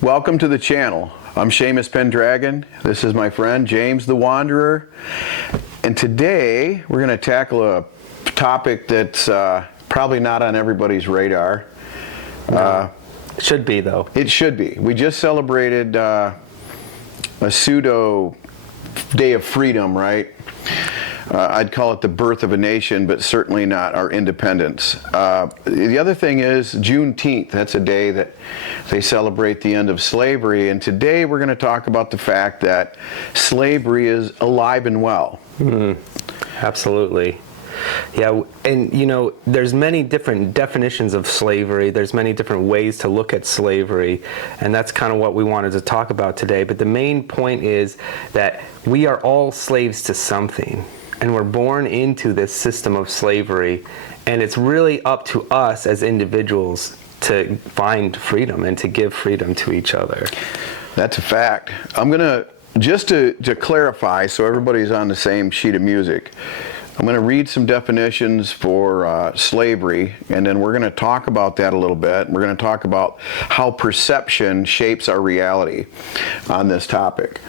Welcome to the channel. I'm Seamus Pendragon. This is my friend James the Wanderer. And today we're going to tackle a topic that's probably not on everybody's radar. Should be, though. It should be. We just celebrated a pseudo Day of Freedom, right? I'd call it the birth of a nation, but certainly not our independence. The other thing is Juneteenth. That's a day that they celebrate the end of slavery. And today we're going to talk about the fact that slavery is alive and well. Absolutely. Yeah, and you know, there's many different definitions of slavery. There's many different ways to look at slavery, and that's kind of what we wanted to talk about today. But the main point is that we are all slaves to something, and we're born into this system of slavery, and it's really up to us as individuals to find freedom and to give freedom to each other. That's a fact. I'm going to, just to clarify so everybody's on the same sheet of music, I'm going to read some definitions for slavery, and then we're going to talk about that a little bit. We're going to talk about how perception shapes our reality on this topic.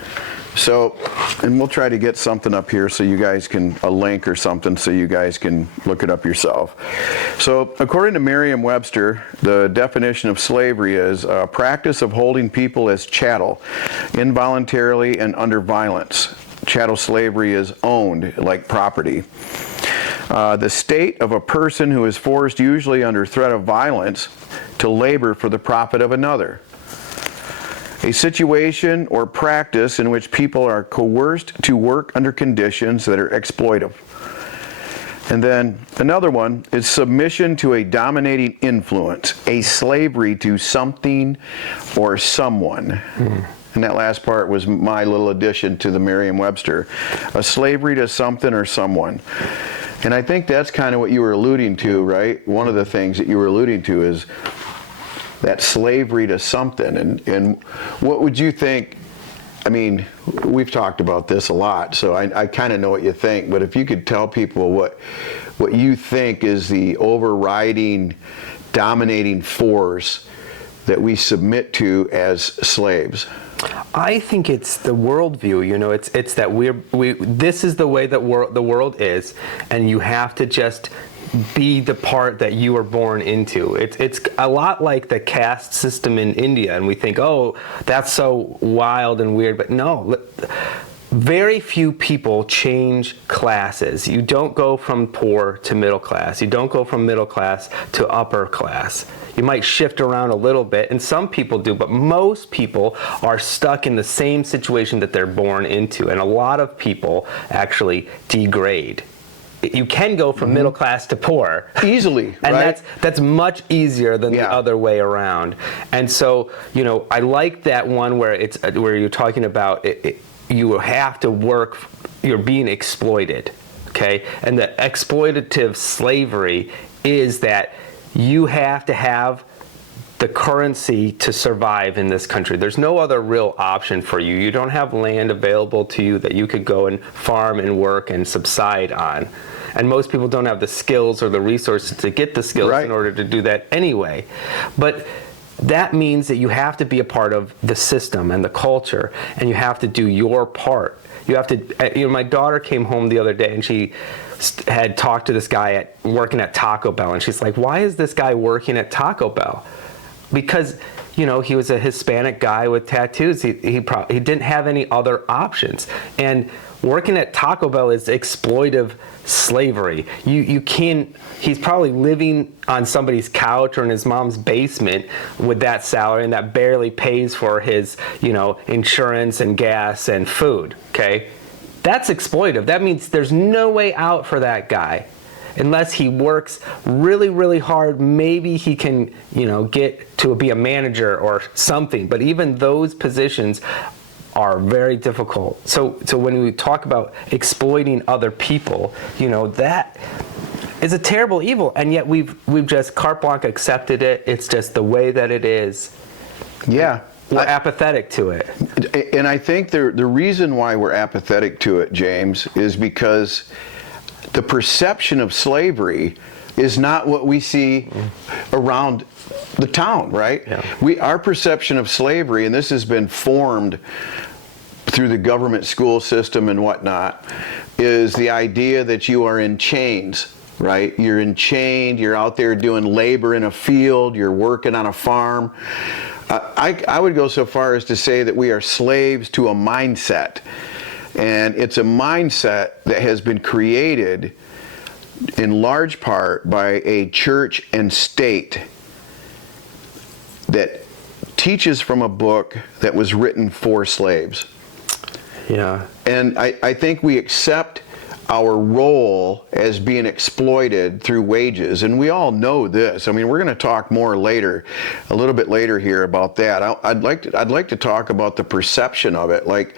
So, and we'll try to get something up here so you guys can, a link or something so you guys can look it up yourself. So, according to Merriam-Webster, the definition of slavery is a practice of holding people as chattel, involuntarily and under violence. Chattel slavery is owned like property. The state of a person who is forced, usually under threat of violence, to labor for the profit of another. A situation or practice in which people are coerced to work under conditions that are exploitive. And then another one is submission to a dominating influence, a slavery to something or someone. And that last part was my little addition to the Merriam-Webster. A slavery to something or someone. And I think that's kind of what you were alluding to, right? One of the things that you were alluding to is that slavery to something. And what would you think? I mean, we've talked about this a lot, so I kind of know what you think. But if you could tell people what you think is the overriding, dominating force that we submit to as slaves. I think it's the worldview. You know, it's that this is the way that the world is, and you have to just be the part that you were born into. It's a lot like the caste system in India, and we think, oh, that's so wild and weird, but no. Very few people change classes. You don't go from poor to middle class. You don't go from middle class to upper class. You might shift around a little bit, and some people do, but most people are stuck in the same situation that they're born into, and a lot of people actually degrade. You can go from middle class to poor easily, and right? that's much easier than the other way around. And so, you know, I like that one where you're talking about you have to work, you're being exploited, okay? And the exploitative slavery is that you have to have the currency to survive in this country. There's no other real option for you. You don't have land available to you that you could go and farm and work and subside on. And most people don't have the skills or the resources to get the skills in order to do that anyway. But that means that you have to be a part of the system and the culture, and you have to do your part. You have to, you know, my daughter came home the other day and she had talked to this guy working at Taco Bell, and she's like, why is this guy working at Taco Bell? Because, you know, he was a Hispanic guy with tattoos. He didn't have any other options. And working at Taco Bell is exploitive slavery. You can't, he's probably living on somebody's couch or in his mom's basement with that salary, and that barely pays for his, you know, insurance and gas and food, okay? That's exploitive. That means there's no way out for that guy. Unless he works really, really hard, maybe he can, you know, get to be a manager or something. But even those positions are very difficult. So when we talk about exploiting other people, you know, that is a terrible evil, and yet we've just carte blanche accepted it. It's just the way that it is. Yeah. We're apathetic to it. And I think the reason why we're apathetic to it, James, is because the perception of slavery is not what we see around the town, right? Yeah. Our perception of slavery, and this has been formed through the government school system and whatnot, is the idea that you are in chains, right? You're enchained, you're out there doing labor in a field, you're working on a farm. I would go so far as to say that we are slaves to a mindset. And it's a mindset that has been created in large part by a church and state that teaches from a book that was written for slaves. Yeah. And I think we accept our role as being exploited through wages, and we all know this. I mean, we're going to talk more later, a little bit later here about that. I'd like to talk about the perception of it. Like,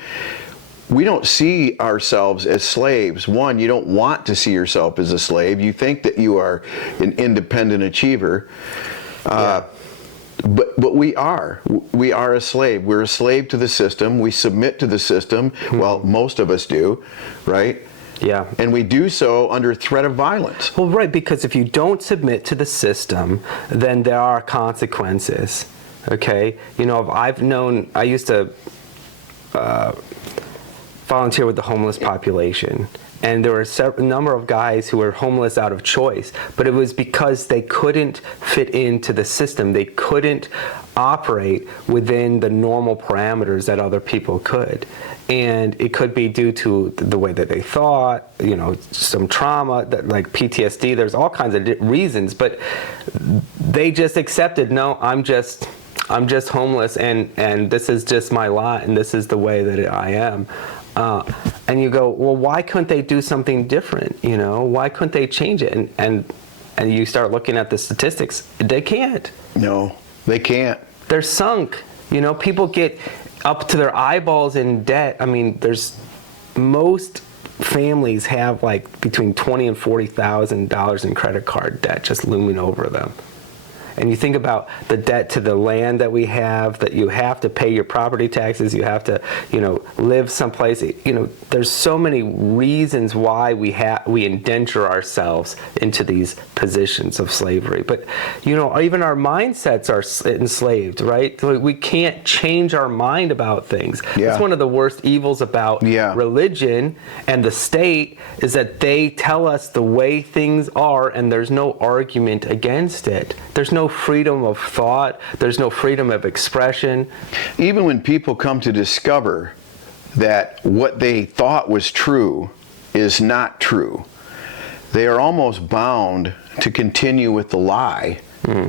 we don't see ourselves as slaves. One, you don't want to see yourself as a slave. You think that you are an independent achiever. But we are a slave. We're a slave to the system. We submit to the system. Well, most of us do, right? Yeah. And we do so under threat of violence. Well, right, because if you don't submit to the system, then there are consequences. Okay? You know, I used to volunteer with the homeless population. And there were a number of guys who were homeless out of choice, but it was because they couldn't fit into the system. They couldn't operate within the normal parameters that other people could. And it could be due to the way that they thought, you know, some trauma, that, like PTSD. There's all kinds of reasons, but they just accepted, no, I'm just homeless, and this is just my lot, and this is the way that I am. And you go, well, why couldn't they do something different? You know, why couldn't they change it? And you start looking at the statistics. They can't. No, they can't. They're sunk. You know, people get up to their eyeballs in debt. I mean, most families have like between $20,000 and $40,000 in credit card debt just looming over them. And you think about the debt to the land that we have, that you have to pay your property taxes, you have to, you know, live someplace. You know, there's so many reasons why we indenture ourselves into these positions of slavery. But, you know, even our mindsets are enslaved, right? We can't change our mind about things. Yeah. That's one of the worst evils about religion and the state, is that they tell us the way things are, and there's no argument against it. There's no freedom of thought. There's no freedom of expression. Even when people come to discover that what they thought was true is not true, they are almost bound to continue with the lie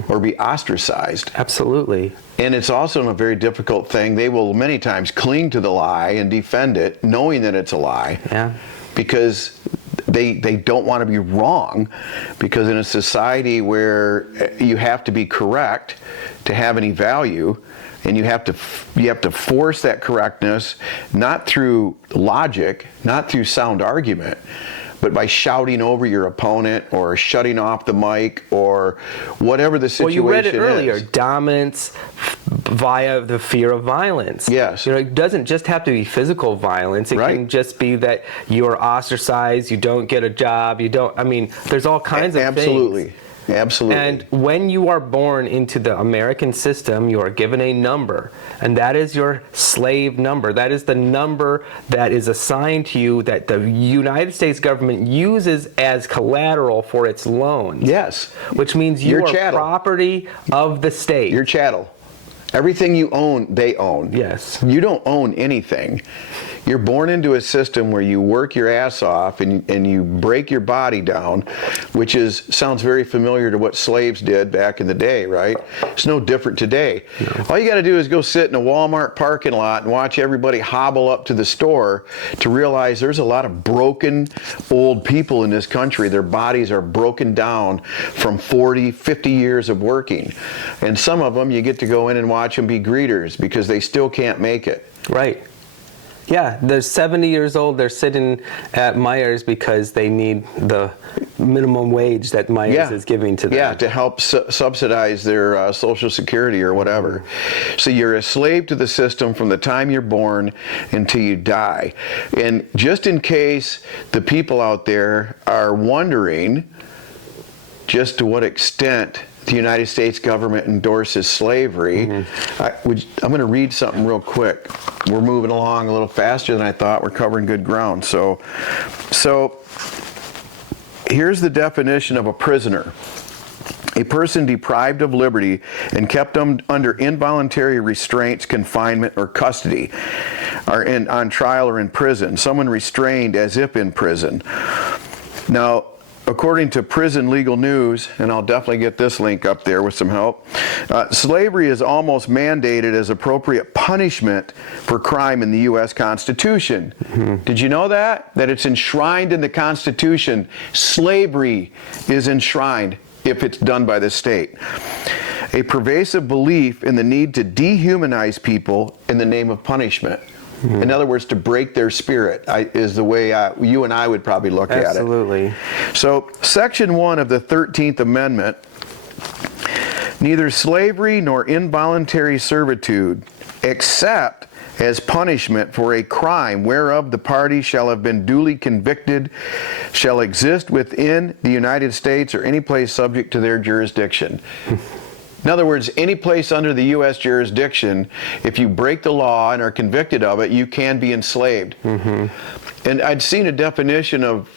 or be ostracized. Absolutely. And it's also a very difficult thing. They will many times cling to the lie and defend it, knowing that it's a lie. Yeah. Because they don't want to be wrong, because in a society where you have to be correct to have any value, and you have to force that correctness, not through logic, not through sound argument, but by shouting over your opponent or shutting off the mic or whatever the situation is. Well, you read it earlier, dominance via the fear of violence. Yes. You know, it doesn't just have to be physical violence. It can just be that you're ostracized, you don't get a job, there's all kinds of things. Absolutely. And when you are born into the American system, you are given a number, and that is your slave number. That is the number that is assigned to you, that the United States government uses as collateral for its loans. Yes. Which means you are property of the state. You're chattel. Everything you own, they own. Yes. You don't own anything. You're born into a system where you work your ass off and you break your body down, which sounds very familiar to what slaves did back in the day, right? It's no different today. No. All you got to do is go sit in a Walmart parking lot and watch everybody hobble up to the store to realize there's a lot of broken old people in this country. Their bodies are broken down from 40, 50 years of working. And some of them, you get to go in and watch them be greeters because they still can't make it. Right. Yeah, they're 70 years old. They're sitting at Myers because they need the minimum wage that Myers is giving to them. Yeah, to help subsidize their Social Security or whatever. So you're a slave to the system from the time you're born until you die. And just in case the people out there are wondering, just to what extent the United States government endorses slavery. I'm going to read something real quick. We're moving along a little faster than I thought. We're covering good ground. So here's the definition of a prisoner. A person deprived of liberty and kept under involuntary restraints, confinement, or custody, or on trial or in prison. Someone restrained as if in prison. Now, according to Prison Legal News, and I'll definitely get this link up there with some help, slavery is almost mandated as appropriate punishment for crime in the U.S. Constitution. Did you know that? That it's enshrined in the Constitution. Slavery is enshrined if it's done by the state. A pervasive belief in the need to dehumanize people in the name of punishment. In other words, to break their spirit is the way you and I would probably look at it. Absolutely. So, Section 1 of the 13th Amendment, neither slavery nor involuntary servitude, except as punishment for a crime whereof the party shall have been duly convicted, shall exist within the United States or any place subject to their jurisdiction. In other words, any place under the U.S. jurisdiction, if you break the law and are convicted of it, you can be enslaved. And I'd seen a definition of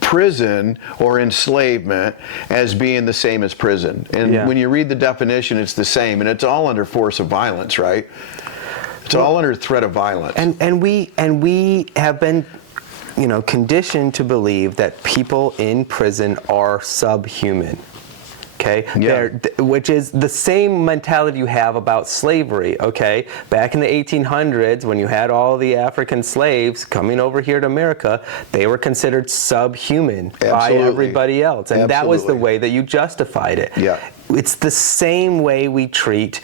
prison or enslavement as being the same as prison. And when you read the definition, it's the same. And it's all under force of violence, right? It's all under threat of violence. And we have been, conditioned to believe that people in prison are subhuman. Okay, which is the same mentality you have about slavery. Okay, back in the 1800s, when you had all the African slaves coming over here to America, they were considered subhuman by everybody else, and that was the way that you justified it. It's the same way we treat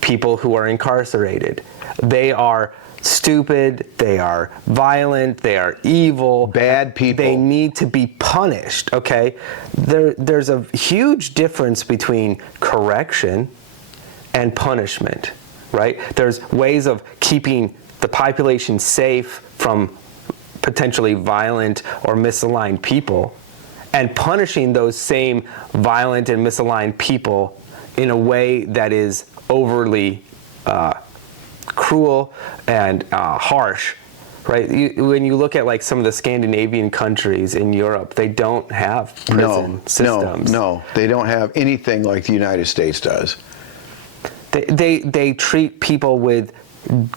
people who are incarcerated. They are stupid, they are violent, they are evil, bad people. They need to be punished, okay? There's a huge difference between correction and punishment, right? There's ways of keeping the population safe from potentially violent or misaligned people, and punishing those same violent and misaligned people in a way that is overly cruel and harsh, right? When you look at like some of the Scandinavian countries in Europe, they don't have prison systems. No, they don't have anything like the United States does. They treat people with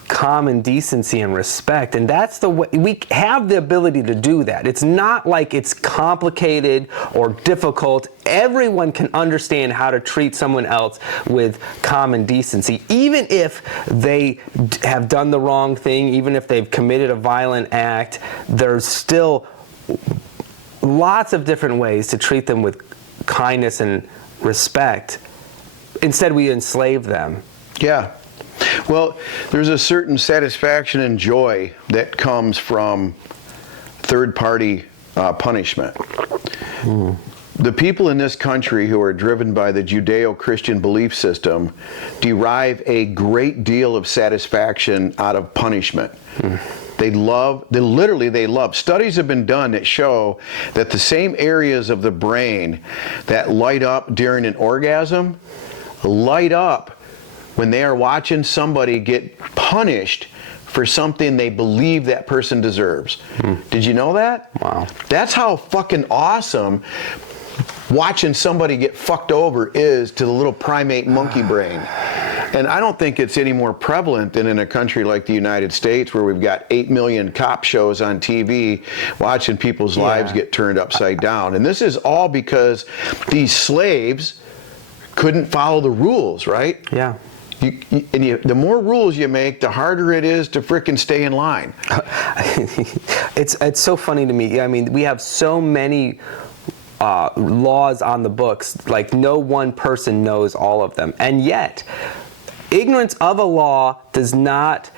common decency and respect, and that's the way we have the ability to do that. It's not like it's complicated or difficult. Everyone can understand how to treat someone else with common decency, even if they have done the wrong thing, even if they've committed a violent act. There's still lots of different ways to treat them with kindness and respect. Instead, we enslave them. Yeah. Well, there's a certain satisfaction and joy that comes from third-party punishment. The people in this country who are driven by the Judeo-Christian belief system derive a great deal of satisfaction out of punishment. They literally love. Studies have been done that show that the same areas of the brain that light up during an orgasm light up when they are watching somebody get punished for something they believe that person deserves. Did you know that? Wow. That's how fucking awesome watching somebody get fucked over is to the little primate monkey brain. And I don't think it's any more prevalent than in a country like the United States, where we've got 8 million cop shows on TV watching people's lives get turned upside down. And this is all because these slaves couldn't follow the rules, right? Yeah. The more rules you make, the harder it is to frickin' stay in line. It's so funny to me. I mean, we have so many laws on the books, like no one person knows all of them. And yet, ignorance of a law does not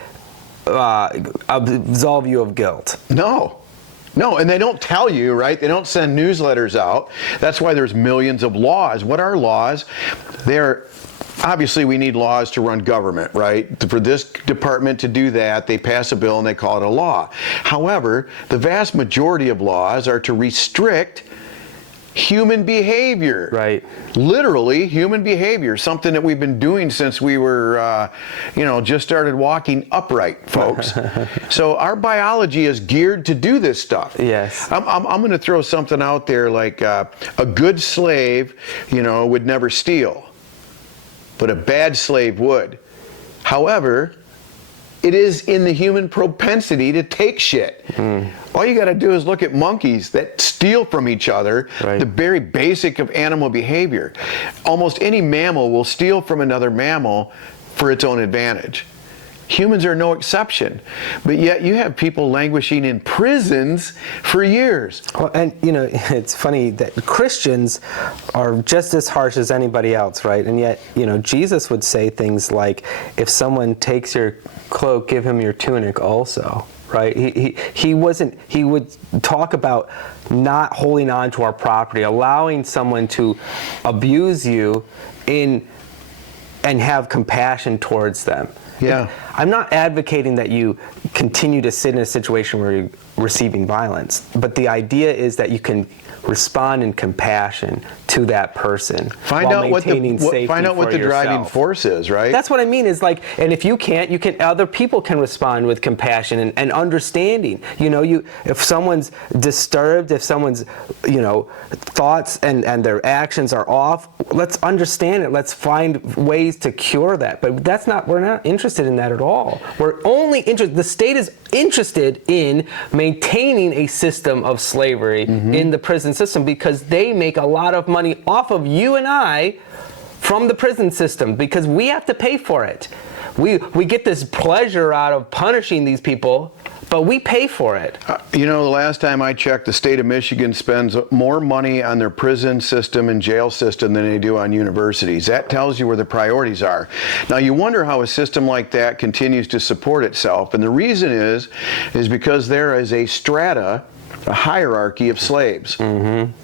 absolve you of guilt. No, and they don't tell you, right? They don't send newsletters out. That's why there's millions of laws. What are laws? Obviously, we need laws to run government, right? For this department to do that, they pass a bill and they call it a law. However, the vast majority of laws are to restrict human behavior. Right. Literally human behavior, something that we've been doing since we were, just started walking upright, folks. So our biology is geared to do this stuff. Yes. I'm going to throw something out there like a good slave, would never steal, but a bad slave would. However, it is in the human propensity to take shit. All you got to do is look at monkeys that steal from each other, right. The very basic of animal behavior. Almost any mammal will steal from another mammal for its own advantage. Humans are no exception. But yet you have people languishing in prisons for years. Well, and it's funny that Christians are just as harsh as anybody else, right? And yet, Jesus would say things like, if someone takes your cloak, give him your tunic also. Right? He would talk about not holding on to our property, allowing someone to abuse you and have compassion towards them. Yeah. I'm not advocating that you continue to sit in a situation where you're receiving violence, but the idea is that you can respond in compassion to that person. Find out what the driving force is, right? That's what I mean, is like, and if you can't, other people can respond with compassion and understanding. If someone's disturbed, if someone's, thoughts and their actions are off, let's understand it. Let's find ways to cure that. But we're not interested in that at all. We're only interested, the state is interested in maintaining a system of slavery in the prison system, because they make a lot of money off of you and I from the prison system, because we have to pay for it. We get this pleasure out of punishing these people, but we pay for it. The last time I checked, the state of Michigan spends more money on their prison system and jail system than they do on universities. That tells you where the priorities are. Now, you wonder how a system like that continues to support itself, and the reason is because there is a hierarchy of slaves,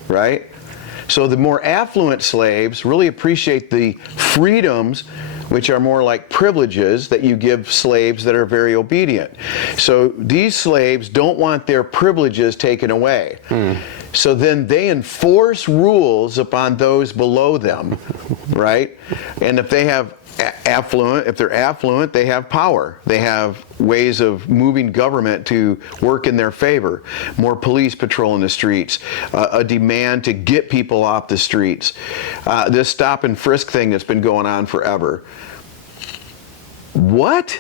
right? So the more affluent slaves really appreciate the freedoms, which are more like privileges that you give slaves that are very obedient. So these slaves don't want their privileges taken away. So then they enforce rules upon those below them, right? And if they have if they're affluent, they have power. They have ways of moving government to work in their favor. More police patrol in the streets, a demand to get people off the streets. This stop and frisk thing that's been going on forever. What?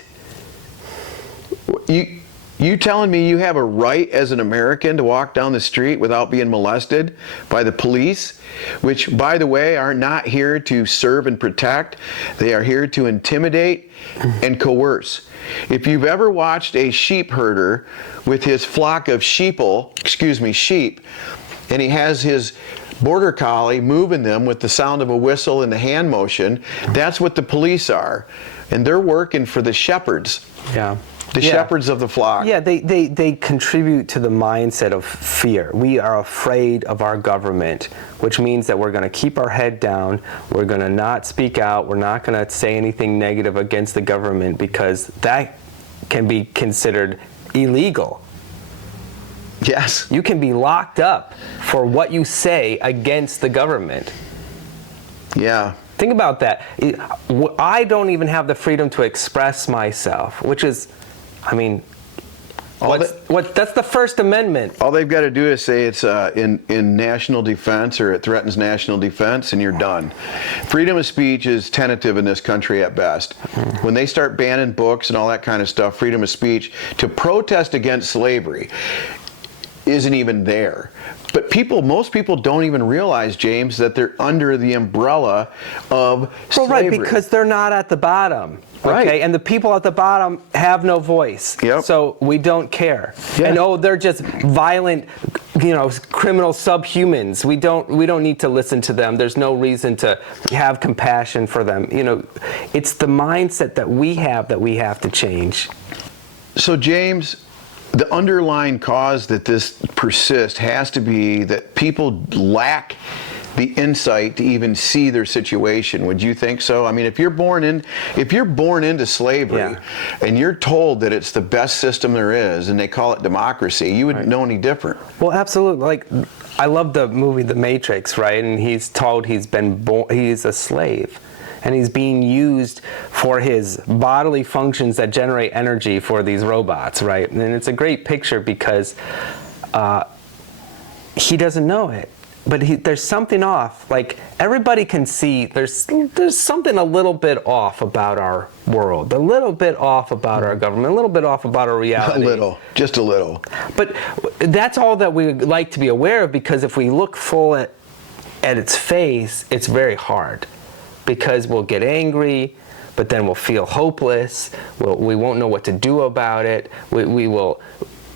You telling me you have a right as an American to walk down the street without being molested by the police, which, by the way, are not here to serve and protect. They are here to intimidate and coerce. If you've ever watched a sheep herder with his flock of sheep, and he has his border collie moving them with the sound of a whistle and the hand motion, that's what the police are. And they're working for the shepherds. Yeah. The shepherds of the flock. Yeah, they contribute to the mindset of fear. We are afraid of our government, which means that we're going to keep our head down. We're going to not speak out. We're not going to say anything negative against the government, because that can be considered illegal. Yes. You can be locked up for what you say against the government. Yeah. Think about that. I don't even have the freedom to express myself, which is, that's the First Amendment. All they've got to do is say it's in national defense, or it threatens national defense, and you're done. Freedom of speech is tentative in this country at best. When they start banning books and all that kind of stuff, freedom of speech to protest against slavery isn't even there. But most people don't even realize, James, that they're under the umbrella of slavery. Well, right, because they're not at the bottom. Right. Okay, and the people at the bottom have no voice. Yep. So we don't care. Yeah. And they're just violent, criminal subhumans. We don't need to listen to them. There's no reason to have compassion for them. It's the mindset that we have to change. So, James, the underlying cause that this persists has to be that people lack the insight to even see their situation. Would you think so? If you're born into slavery, and you're told that it's the best system there is, and they call it democracy, you wouldn't know any different. Well, absolutely. I love the movie The Matrix, right? And he's told he's a slave. And he's being used for his bodily functions that generate energy for these robots, right? And it's a great picture because he doesn't know it. But there's something off. Like, everybody can see there's something a little bit off about our world, a little bit off about our government, a little bit off about our reality. A little, just a little. But that's all that we like to be aware of, because if we look full at its face, it's very hard. Because we'll get angry, but then we'll feel hopeless. We won't know what to do about it.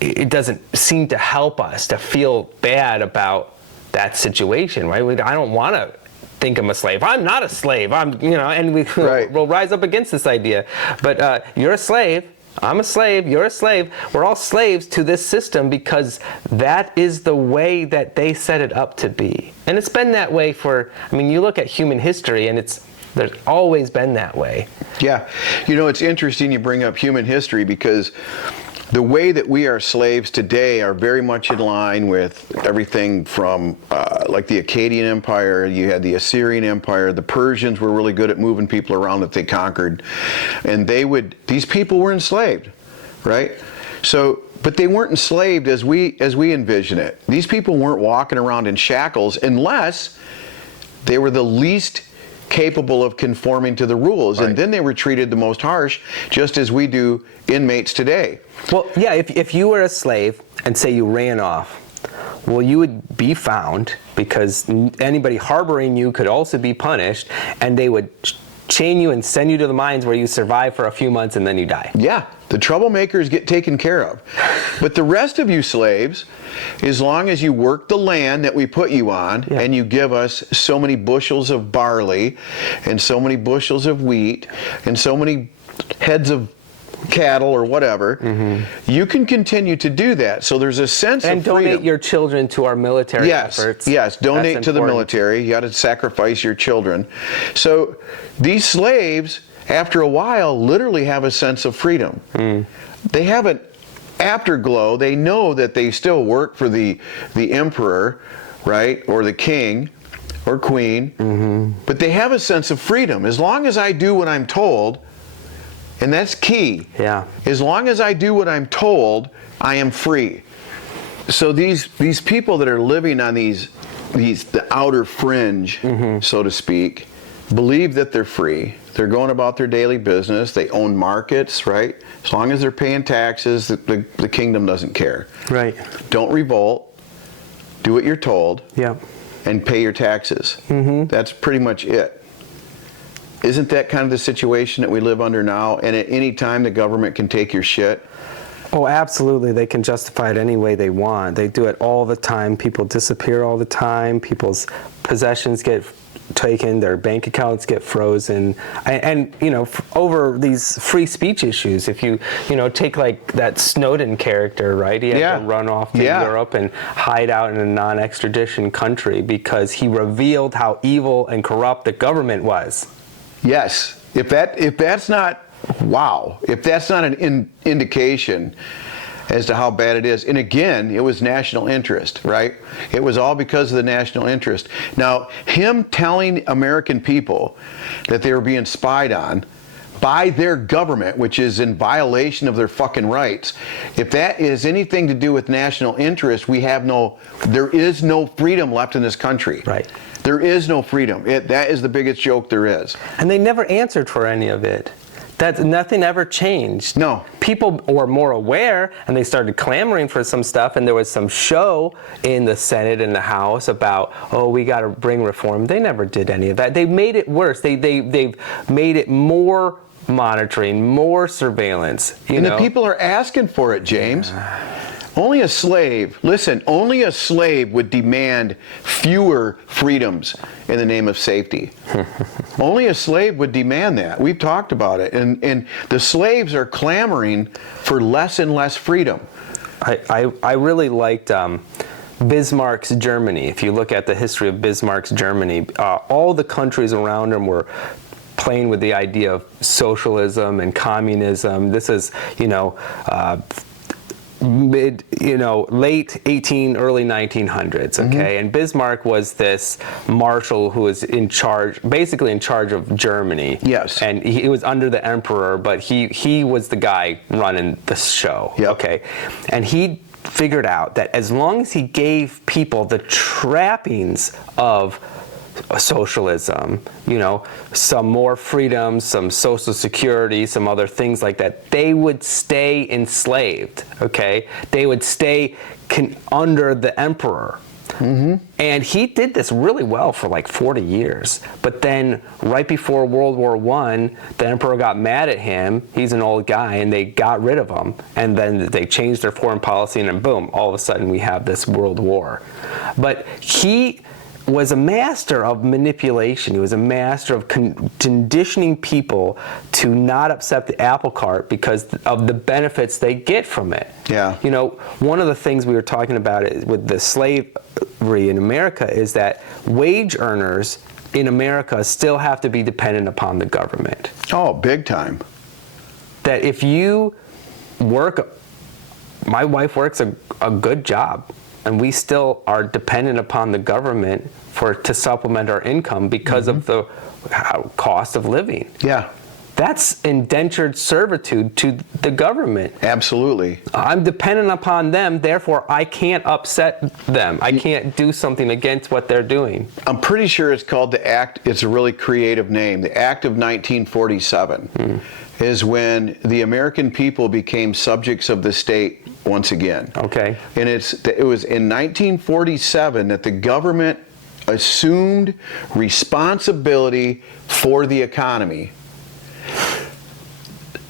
It doesn't seem to help us to feel bad about that situation, right? I don't want to think I'm a slave. I'm not a slave. And we'll rise up against this idea. But you're a slave. I'm a slave. You're a slave. We're all slaves to this system because that is the way that they set it up to be. And it's been that way you look at human history, and there's always been that way. Yeah. It's interesting you bring up human history, because the way that we are slaves today are very much in line with everything from like the Akkadian Empire. You had the Assyrian Empire. The Persians were really good at moving people around that they conquered, and these people were enslaved, right? So, but they weren't enslaved as we envision it. These people weren't walking around in shackles unless they were the least capable of conforming to the rules, and then they were treated the most harsh, just as we do inmates today. Well, yeah, if you were a slave and say you ran off, well, you would be found, because anybody harboring you could also be punished, and they would chain you and send you to the mines where you survive for a few months and then you die. Yeah, the troublemakers get taken care of. But the rest of you slaves, as long as you work the land that we put you on, and you give us so many bushels of barley and so many bushels of wheat and so many heads of cattle or whatever, you can continue to do that. So there's a sense of freedom. And donate your children to our military efforts. Yes, donate to the military. You got to sacrifice your children. So these slaves, after a while, literally have a sense of freedom. They have an afterglow. They know that they still work for the emperor, right, or the king or queen, but they have a sense of freedom. As long as I do what I'm told, and that's key. Yeah. As long as I do what I'm told, I am free. So these people that are living on the outer fringe, so to speak, believe that they're free. They're going about their daily business. They own markets, right? As long as they're paying taxes, the kingdom doesn't care. Right. Don't revolt. Do what you're told. Yeah. And pay your taxes. That's pretty much it. Isn't that kind of the situation that we live under now? And at any time, the government can take your shit? Oh, absolutely. They can justify it any way they want. They do it all the time. People disappear all the time. People's possessions get taken. Their bank accounts get frozen. And over these free speech issues, if you take like that Snowden character, right? He had to run off to Europe and hide out in a non-extradition country because he revealed how evil and corrupt the government was. Yes. If that's not an indication as to how bad it is, and again, it was national interest, right? It was all because of the national interest. Now, him telling American people that they were being spied on by their government, which is in violation of their fucking rights, if that is anything to do with national interest, there is no freedom left in this country. Right. There is no freedom. That is the biggest joke there is. And they never answered for any of it. Nothing ever changed. No. People were more aware, and they started clamoring for some stuff, and there was some show in the Senate and the House about, we got to bring reform. They never did any of that. They made it worse. They've made it more monitoring, more surveillance. The people are asking for it, James. Only a slave would demand fewer freedoms in the name of safety. Only a slave would demand that. We've talked about it. And the slaves are clamoring for less and less freedom. I really liked Bismarck's Germany. If you look at the history of Bismarck's Germany, all the countries around him were playing with the idea of socialism and communism. This is, late early 1900s, okay? And Bismarck was this marshal who was basically in charge of Germany. Yes. And he was under the emperor, but he was the guy running the show, Yep. okay? And he figured out that as long as he gave people the trappings of socialism, some more freedom, some social security, some other things like that, they would stay enslaved, okay? They would stay under the emperor. Mm-hmm. And he did this really well for like 40 years. But then right before World War I, the emperor got mad at him. He's an old guy, and they got rid of him. And then they changed their foreign policy, and then boom, all of a sudden we have this world war. But he was a master of manipulation. He was a master of conditioning people to not upset the apple cart because of the benefits they get from it. Yeah. One of the things we were talking about with the slavery in America is that wage earners in America still have to be dependent upon the government. Oh, big time. That if you work, my wife works a good job, and we still are dependent upon the government to supplement our income because of the cost of living. Yeah. That's indentured servitude to the government. Absolutely. I'm dependent upon them, therefore I can't upset them. I can't do something against what they're doing. I'm pretty sure it's called the Act, it's a really creative name, the Act of 1947 is when the American people became subjects of the state once again. Okay. And it was in 1947 that the government assumed responsibility for the economy.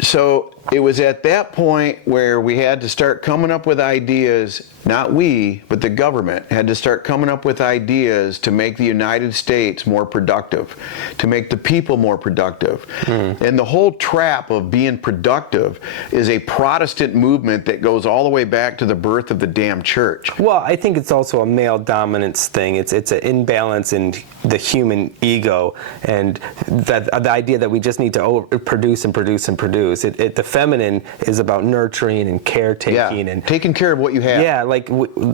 So it was at that point where we had to start coming up with ideas, not we, but the government had to start coming up with ideas to make the United States more productive, to make the people more productive. And the whole trap of being productive is a Protestant movement that goes all the way back to the birth of the damn church. Well, I think it's also a male dominance thing. It's an imbalance in the human ego, and that the idea that we just need to produce and produce and produce. The feminine is about nurturing and caretaking and taking care of what you have. Yeah,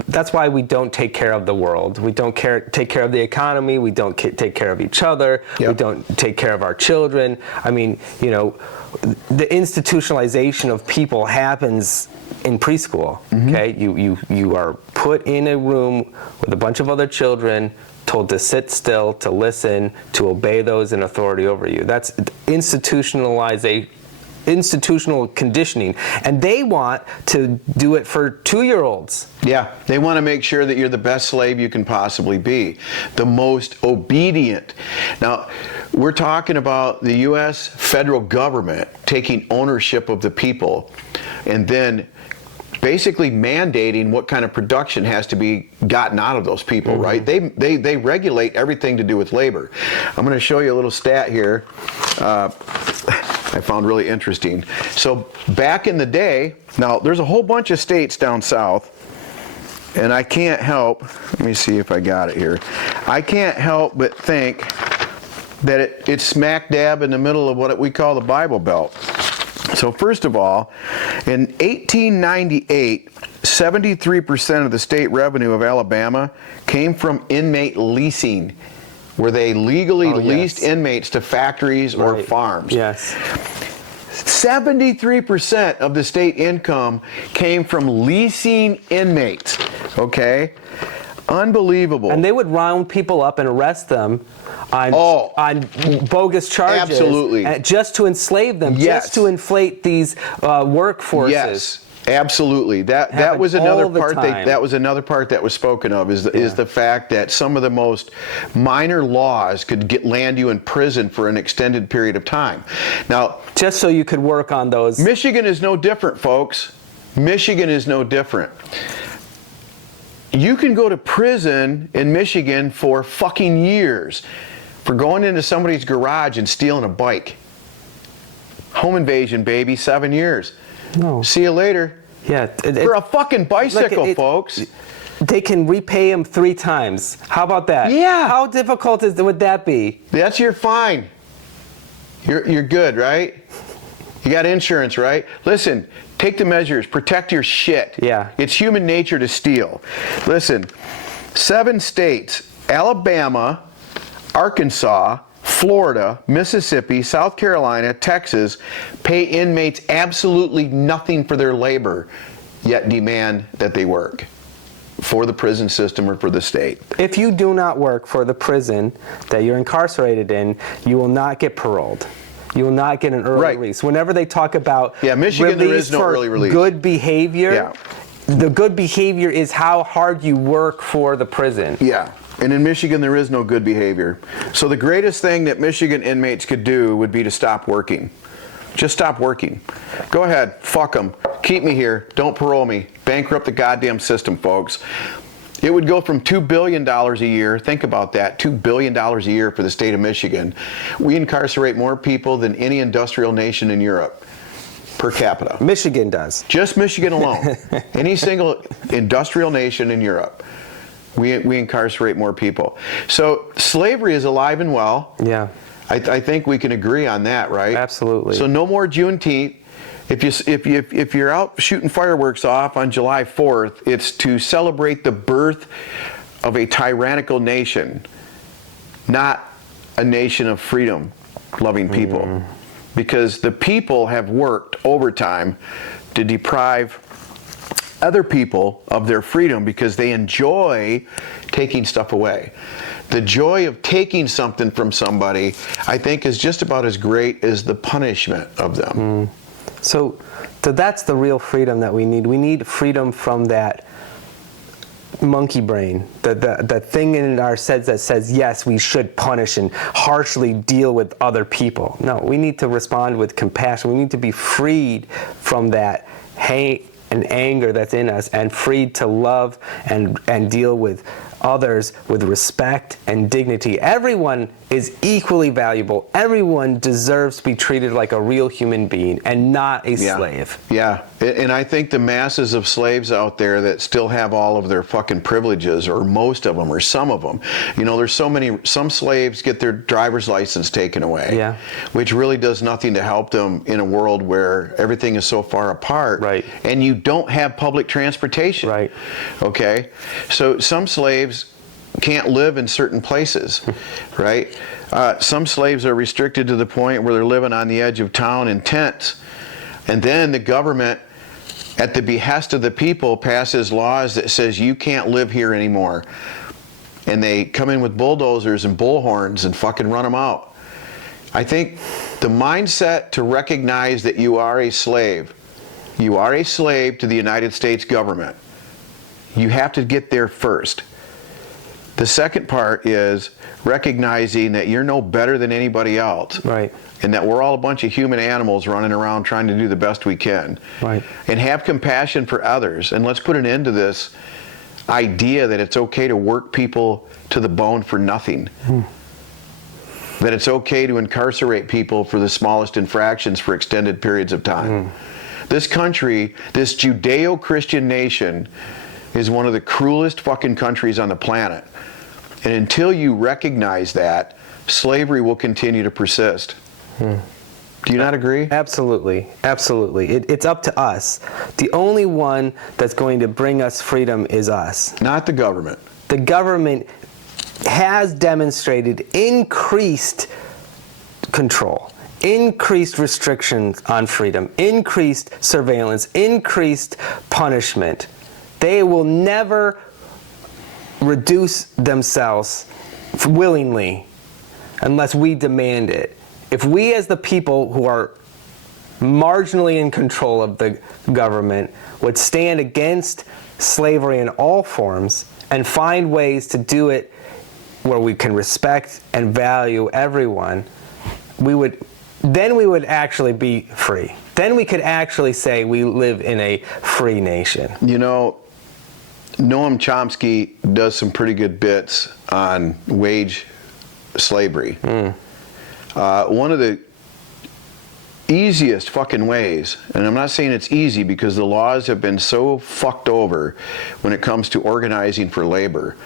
that's why we don't take care of the world. We don't take care of the economy. We don't take care of each other. Yep. We don't take care of our children. I mean, the institutionalization of people happens in preschool. Okay, you are put in a room with a bunch of other children, told to sit still, to listen, to obey those in authority over you. That's institutional conditioning, and they want to do it for 2-year-olds. Yeah, they want to make sure that you're the best slave you can possibly be, the most obedient. Now, we're talking about the U.S. federal government taking ownership of the people and then basically mandating what kind of production has to be gotten out of those people, right? They regulate everything to do with labor. I'm going to show you a little stat here. I found really interesting. So back in the day, now there's a whole bunch of states down south, and I can't help, let me see if I got it here. I can't help but think that it's smack dab in the middle of what we call the Bible Belt. So first of all, in 1898, 73% of the state revenue of Alabama came from inmate leasing, where they legally leased inmates to factories or farms. Yes. 73% of the state income came from leasing inmates. Okay? Unbelievable. And they would round people up and arrest them on bogus charges. Absolutely. Just to enslave them, just to inflate these workforces. Yes. Absolutely. That was another part. That was another part that was spoken of is the fact that some of the most minor laws could land you in prison for an extended period of time. Now, just so you could work on those. Michigan is no different, folks. Michigan is no different. You can go to prison in Michigan for fucking years for going into somebody's garage and stealing a bike. Home invasion, baby, 7 years. No. See you later. Yeah. For a fucking bicycle, folks. They can repay him 3 times. How about that? Yeah. How difficult would that be? That's your fine. You're good, right? You got insurance, right? Listen, Take the measures. Protect your shit. Yeah. It's human nature to steal. Listen, 7 states, Alabama, Arkansas, Florida, Mississippi, South Carolina, Texas, pay inmates absolutely nothing for their labor, yet demand that they work for the prison system or for the state. If you do not work for the prison that you're incarcerated in, you will not get paroled. You will not get an early release. Whenever they talk about Michigan, there is no early release. Good behavior, the good behavior is how hard you work for the prison. Yeah. And in Michigan, there is no good behavior. So the greatest thing that Michigan inmates could do would be to stop working. Just stop working. Go ahead. Fuck them. Keep me here. Don't parole me. Bankrupt the goddamn system, folks. It would go from $2 billion a year. Think about that. $2 billion a year for the state of Michigan. We incarcerate more people than any industrial nation in Europe per capita. Michigan does. Just Michigan alone. Any single industrial nation in Europe. We incarcerate more people. So slavery is alive and well. Yeah. I think we can agree on that, right? Absolutely. So no more Juneteenth. If you're out shooting fireworks off on July 4th, it's to celebrate the birth of a tyrannical nation, not a nation of freedom-loving people. Because the people have worked overtime to deprive other people of their freedom because they enjoy taking stuff away. The joy of taking something from somebody, I think, is just about as great as the punishment of them. So that's the real freedom that we need. We need freedom from that monkey brain, the thing in our heads that says, yes, we should punish and harshly deal with other people. No, we need to respond with compassion. We need to be freed from that hate and anger that's in us, and freed to love and deal with others with respect and dignity. Everyone is equally valuable. Everyone deserves to be treated like a real human being and not a slave. Yeah, and I think the masses of slaves out there that still have all of their fucking privileges, or most of them, or some of them, you know, there's some slaves get their driver's license taken away, which really does nothing to help them in a world where everything is so far apart, and you don't have public transportation, okay? So some slaves can't live in certain places, right? Some slaves are restricted to the point where they're living on the edge of town in tents. And then the government, at the behest of the people, passes laws that says you can't live here anymore. And they come in with bulldozers and bullhorns and fucking run them out. I think the mindset to recognize that you are a slave to the United States government, you have to get there first. The second part is recognizing that you're no better than anybody else. And that we're all a bunch of human animals running around trying to do the best we can. And have compassion for others. And let's put an end to this idea that it's okay to work people to the bone for nothing. That it's okay to incarcerate people for the smallest infractions for extended periods of time. This country, this Judeo-Christian nation, is one of the cruelest fucking countries on the planet. And until you recognize that, slavery will continue to persist. Do you not agree? Absolutely. Absolutely. It's up to us. The only one that's going to bring us freedom is us. Not the government. The government has demonstrated increased control, increased restrictions on freedom, increased surveillance, increased punishment. They will never reduce themselves willingly unless we demand it. If we as the people who are marginally in control of the government would stand against slavery in all forms and find ways to do it where we can respect and value everyone, we would actually be free. Then we could actually say we live in a free nation. You know, Noam Chomsky does some pretty good bits on wage slavery. One of the easiest fucking ways, and I'm not saying it's easy because the laws have been so fucked over when it comes to organizing for labor.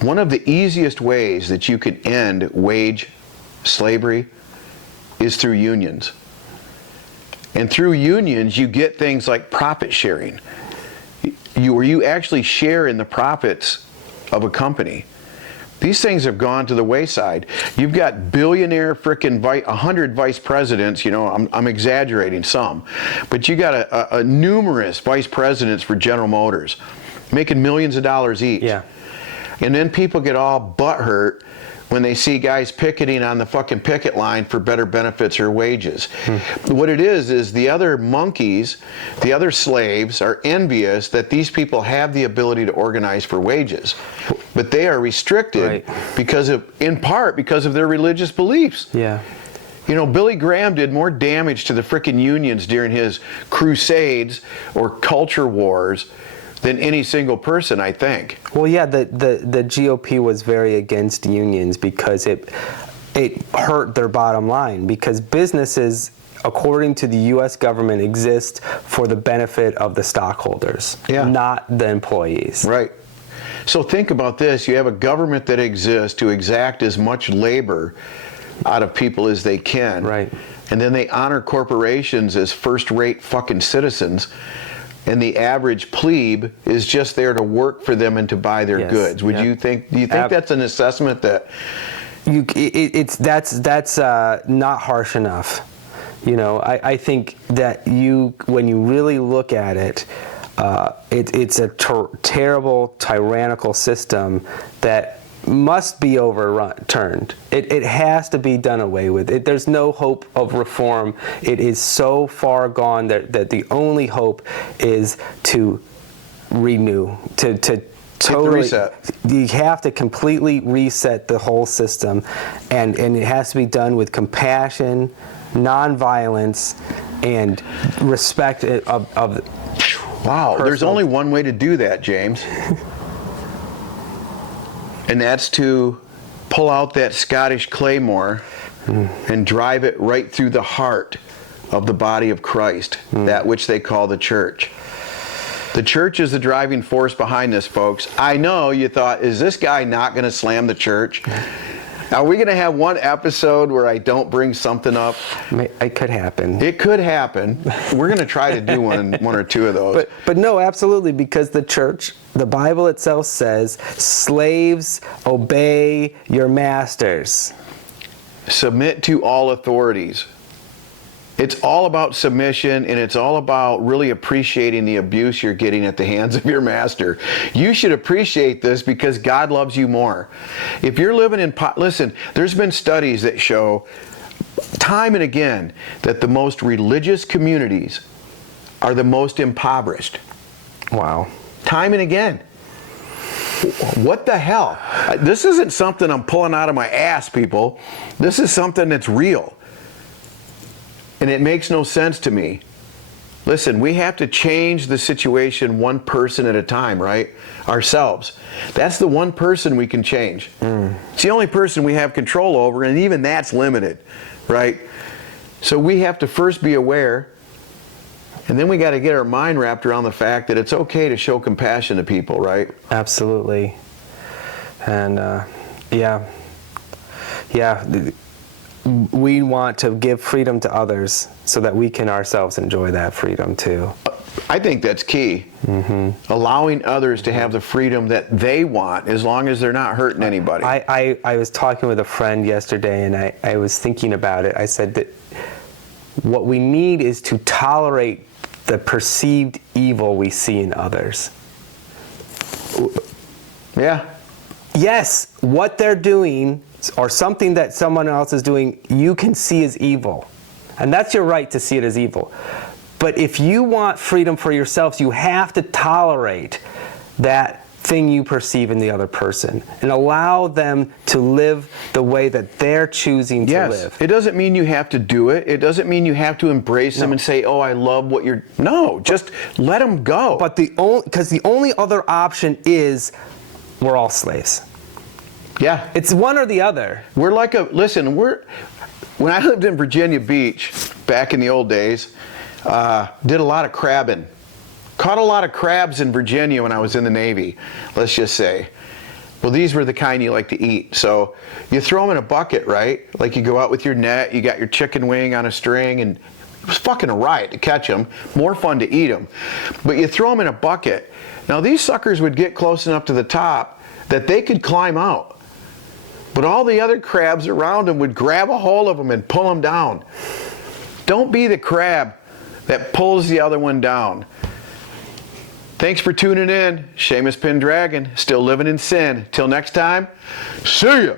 One of the easiest ways that you can end wage slavery is through unions. And through unions, you get things like profit sharing, where you actually share in the profits of a company. These things have gone to the wayside. You've got billionaire frickin' 100 vice presidents, I'm exaggerating some, but you got a numerous vice presidents for General Motors making millions of dollars each. Yeah. And then people get all butthurt when they see guys picketing on the fucking picket line for better benefits or wages. What it is the other monkeys, the other slaves are envious that these people have the ability to organize for wages. But they are restricted in part because of their religious beliefs. Yeah. Billy Graham did more damage to the frickin' unions during his crusades or culture wars than any single person, I think. Well, yeah, the GOP was very against unions because it hurt their bottom line, because businesses, according to the U.S. government, exist for the benefit of the stockholders, not the employees. Right. So think about this. You have a government that exists to exact as much labor out of people as they can. Right. And then they honor corporations as first-rate fucking citizens. And the average plebe is just there to work for them and to buy their goods. Do you think that's an assessment that that's not harsh enough? I think that when you really look at it, it's a terrible tyrannical system that must be overturned. It has to be done away with. There's no hope of reform. It is so far gone that the only hope is to renew, to totally reset. You have to completely reset the whole system, and it has to be done with compassion, nonviolence, and respect of Wow, there's only one way to do that, James. And that's to pull out that Scottish claymore and drive it right through the heart of the body of Christ, that which they call the church. The church is the driving force behind this, folks. I know you thought, is this guy not going to slam the church? Are we going to have one episode where I don't bring something up? It could happen. It could happen. We're going to try to do one or two of those. But no, absolutely, because the church, the Bible itself says, slaves, obey your masters. Submit to all authorities. It's all about submission, and it's all about really appreciating the abuse you're getting at the hands of your master. You should appreciate this because God loves you more. If you're living in... Listen, there's been studies that show time and again that the most religious communities are the most impoverished. Wow. Time and again. What the hell? This isn't something I'm pulling out of my ass, people. This is something that's real. And it makes no sense to me. Listen, we have to change the situation one person at a time, right? Ourselves. That's the one person we can change. It's the only person we have control over, and even that's limited, right? So we have to first be aware, and then we got to get our mind wrapped around the fact that it's okay to show compassion to people, right? Absolutely. And we want to give freedom to others so that we can ourselves enjoy that freedom too. I think that's key. Allowing others to have the freedom that they want as long as they're not hurting anybody. I was talking with a friend yesterday, and I was thinking about it. I said that what we need is to tolerate the perceived evil we see in others. Yeah. Yes, what they're doing or something that someone else is doing, you can see as evil. And that's your right to see it as evil. But if you want freedom for yourselves, you have to tolerate that thing you perceive in the other person and allow them to live the way that they're choosing to live. It doesn't mean you have to do it. It doesn't mean you have to embrace them and say, oh, I love what you're... No, just let them go. But because the only other option is we're all slaves. Yeah. It's one or the other. We're like when I lived in Virginia Beach back in the old days, did a lot of crabbing. Caught a lot of crabs in Virginia when I was in the Navy, let's just say. Well, these were the kind you like to eat. So you throw them in a bucket, right? Like you go out with your net, you got your chicken wing on a string, and It was fucking a riot to catch them, more fun to eat them. But you throw them in a bucket. Now these suckers would get close enough to the top that they could climb out. But all the other crabs around them would grab a hold of them and pull them down. Don't be the crab that pulls the other one down. Thanks for tuning in. Seamus Pendragon, still living in sin. Till next time, see ya.